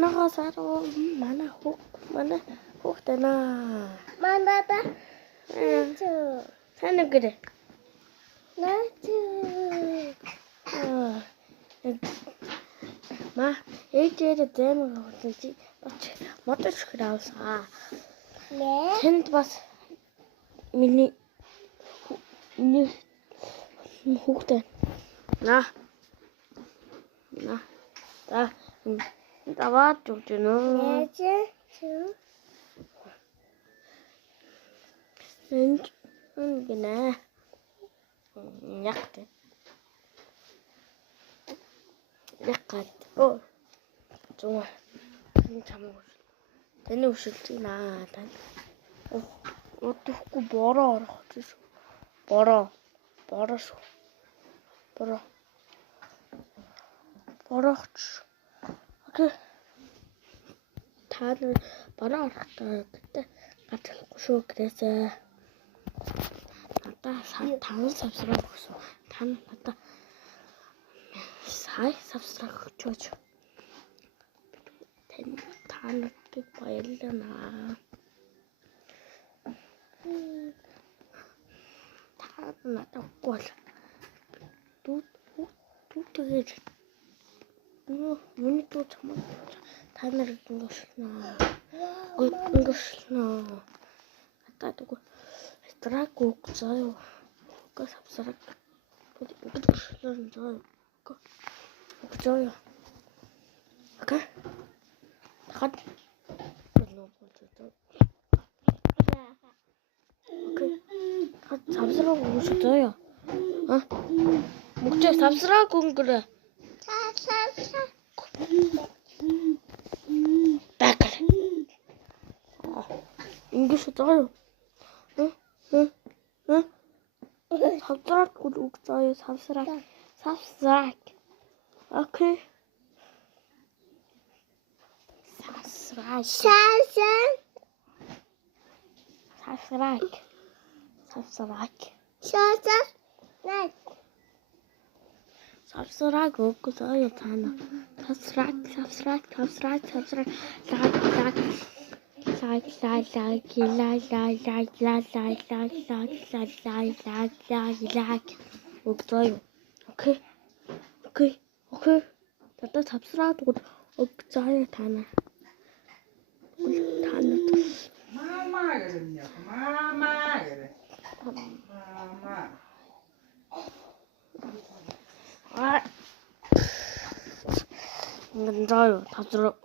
Манайхаас аруу манай хүүхдээ наа. Мандата. Таны гэрээ. Ма ээжээр зэмэг авсан чи мотор шихэр авсаа. Тэнд бас миний хүүхдээ наа. Даваад өгч нөө. Энд гинэ. Ягт. Ягт. Оо. Зума. Энэ чамаг. Тэний өшөлт наа. Өдөхгүй бороо орох гэж. Бороо шүү. Борооч. Окей. Та нар бороо орохтой гэдэг гацхгүй шүү гэрээсээ. Надаа 5 савсраг өгсөн. Та надаа сая савсраг өгчөөч. Та нарт баярлалаа. Та надад гол. Түүтэйг миний дуу чамаа та нар ингэшнаа. Надад үгүй страйк өгцөө. Гол савсраг. Өгцөө. Окей. Хад. Окей. Хад савсраг өгцөө. Мөгчөө савсраг өнгөрөө. Бакар. Ингиш заяа. Савсраг өгцөө савсраг. Окей. Савсраг. Савсраг өгцөө тана. Савсраг. Өгцөө. Окей. Надад савсраг өгцөө тана. Мама гэнэ. Мама. Гэнэ савсраг